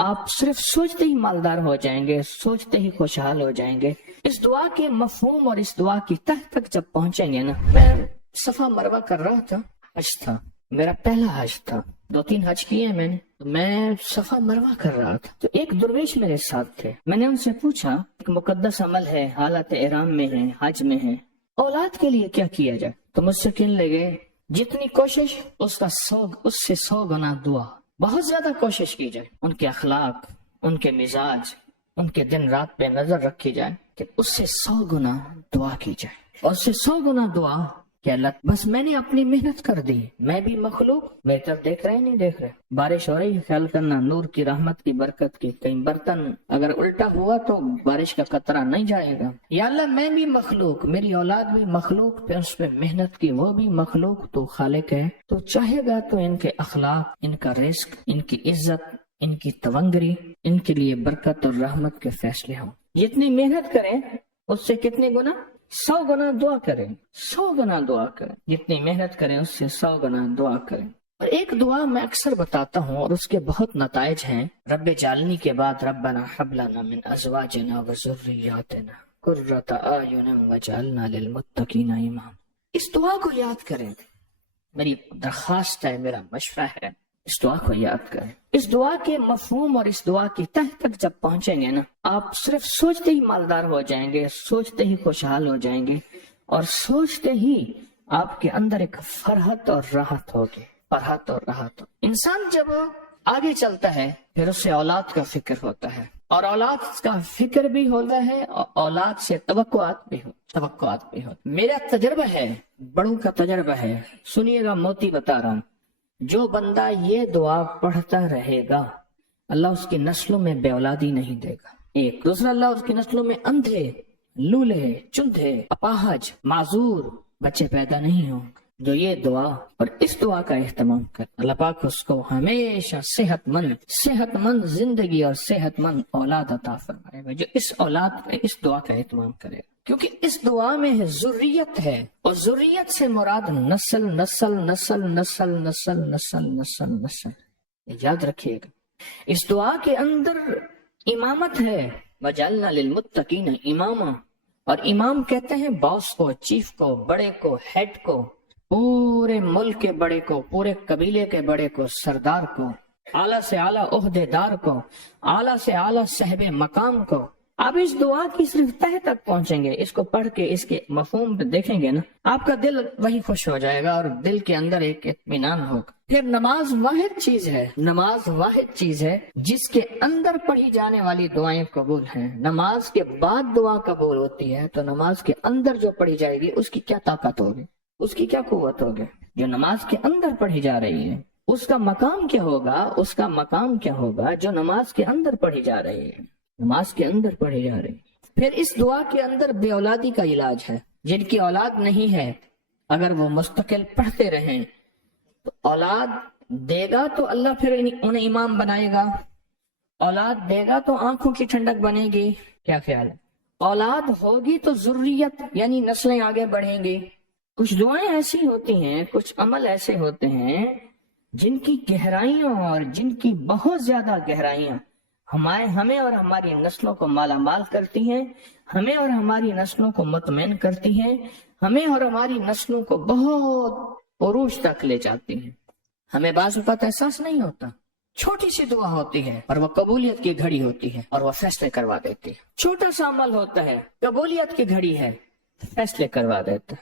آپ صرف سوچتے ہی مالدار ہو جائیں گے، سوچتے ہی خوشحال ہو جائیں گے۔ اس دعا کے مفہوم اور اس دعا کی تہ تک جب پہنچیں گے نا، میں صفا مروہ کر رہا تھا، حج تھا، میرا پہلا حج تھا، 2-3 حج کیے ہیں میں نے، میں صفا مروہ کر رہا تھا تو ایک درویش میرے ساتھ تھے۔ میں نے ان سے پوچھا، ایک مقدس عمل ہے، حالت احرام میں ہے، حج میں ہے، اولاد کے لیے کیا کیا جائے؟ تو مجھ سے کہنے لگے جتنی کوشش اس سے 100 گنا دعا، بہت زیادہ کوشش کی جائے، ان کے اخلاق، ان کے مزاج، ان کے دن رات پہ نظر رکھی جائے کہ اس سے 100 گنا دعا کی جائے، اور اس سے 100 گنا دعا کہ اللہ بس میں نے اپنی محنت کر دی، میں بھی مخلوق، میری طرف دیکھ رہے نہیں دیکھ رہے، بارش ہو رہی ہے، خیال کرنا نور کی رحمت کی برکت کی، کہیں برتن اگر الٹا ہوا تو بارش کا قطرہ نہیں جائے گا، یا اللہ میں بھی مخلوق، میری اولاد بھی مخلوق، پھر اس پہ محنت کی وہ بھی مخلوق، تو خالق ہے، تو چاہے گا تو ان کے اخلاق، ان کا رزق، ان کی عزت، ان کی تونگری، ان کے لیے برکت اور رحمت کے فیصلے ہوں۔ جتنی محنت کریں اس سے کتنے گنا؟ 100 گنا دعا کریں، 100 گنا دعا کریں، جتنی محنت کریں اس سے 100 گنا دعا کریں۔ اور ایک دعا میں اکثر بتاتا ہوں اور اس کے بہت نتائج ہیں، رب جعلنی کے بعد ربنا حب لنا من ازواجنا وذریاتنا قرۃ اعین واجعلنا للمتقین اماما۔ اس دعا کو یاد کریں، میری درخواست ہے، میرا مشورہ ہے، اس دعا کو یاد کریں۔ اس دعا کے مفہوم اور اس دعا کی تہ تک جب پہنچیں گے نا، آپ صرف سوچتے ہی مالدار ہو جائیں گے، سوچتے ہی خوشحال ہو جائیں گے، اور سوچتے ہی آپ کے اندر ایک فرحت اور راحت ہوگی، فرحت اور راحت۔ انسان جب آگے چلتا ہے پھر اس سے اولاد کا فکر ہوتا ہے، اور اولاد کا فکر بھی ہوتا ہے، اور اولاد سے توقعات بھی ہوتے۔ میرا تجربہ ہے، بڑوں کا تجربہ ہے، سنیے گا، موتی بتا رہا ہوں، جو بندہ یہ دعا پڑھتا رہے گا اللہ اس کی نسلوں میں بے اولادی نہیں دے گا، ایک دوسرا، اللہ اس کی نسلوں میں اندھے، لولے، چندھے، اپاہج، معذور بچے پیدا نہیں ہوں۔ جو یہ دعا اور اس دعا کا اہتمام کر، اللہ پاک اس کو ہمیشہ صحت مند زندگی اور صحت مند اولاد عطا فرمائے گا، جو اس اولاد میں اس دعا کا اہتمام کرے گا، کیونکہ اس دعا میں ذریت ہے، اور ذریت سے مراد نسل نسل نسل نسل نسل نسل نسل نسل، یاد رکھیے گا۔ اس دعا کے اندر امامت ہے، وجعلنا للمتقین اماما، اور امام کہتے ہیں باس کو، چیف کو، بڑے کو، ہیڈ کو، پورے ملک کے بڑے کو، پورے قبیلے کے بڑے کو، سردار کو، اعلیٰ سے اعلیٰ عہدے دار کو، اعلیٰ سے اعلیٰ صاحب مقام کو۔ آپ اس دعا کی صرف تہ تک پہنچیں گے، اس کو پڑھ کے اس کے مفہوم پہ دیکھیں گے نا، آپ کا دل وہی خوش ہو جائے گا، اور دل کے اندر ایک اطمینان ہوگا۔ پھر نماز واحد چیز ہے جس کے اندر پڑھی جانے والی دعائیں قبول ہیں۔ نماز کے بعد دعا قبول ہوتی ہے، تو نماز کے اندر جو پڑھی جائے گی اس کی کیا طاقت ہوگی، اس کی کیا قوت ہوگی؟ جو نماز کے اندر پڑھی جا رہی ہے اس کا مقام کیا ہوگا، جو نماز کے اندر پڑھی جا رہی ہے، نماز کے اندر پڑھی جا رہی ہے۔ پھر اس دعا کے اندر بے اولادی کا علاج ہے، جن کی اولاد نہیں ہے اگر وہ مستقل پڑھتے رہیں تو اولاد دے گا تو اللہ پھر انہیں امام بنائے گا، اولاد دے گا تو آنکھوں کی ٹھنڈک بنے گی، کیا خیال ہے؟ اولاد ہوگی تو ذریت یعنی نسلیں آگے بڑھیں گی۔ کچھ دعائیں ایسی ہوتی ہیں، کچھ عمل ایسے ہوتے ہیں جن کی گہرائیاں اور جن کی بہت زیادہ گہرائیاں ہمیں اور ہماری نسلوں کو مالا مال کرتی ہیں، ہمیں اور ہماری نسلوں کو مطمئن کرتی ہیں، ہمیں اور ہماری نسلوں کو بہت عروج تک لے جاتی ہیں۔ ہمیں بعض اوقات احساس نہیں ہوتا، چھوٹی سی دعا ہوتی ہے اور وہ قبولیت کی گھڑی ہوتی ہے اور وہ فیصلے کروا دیتی ہے۔ چھوٹا سا عمل ہوتا ہے، قبولیت کی گھڑی ہے، فیصلے کروا دیتا ہے۔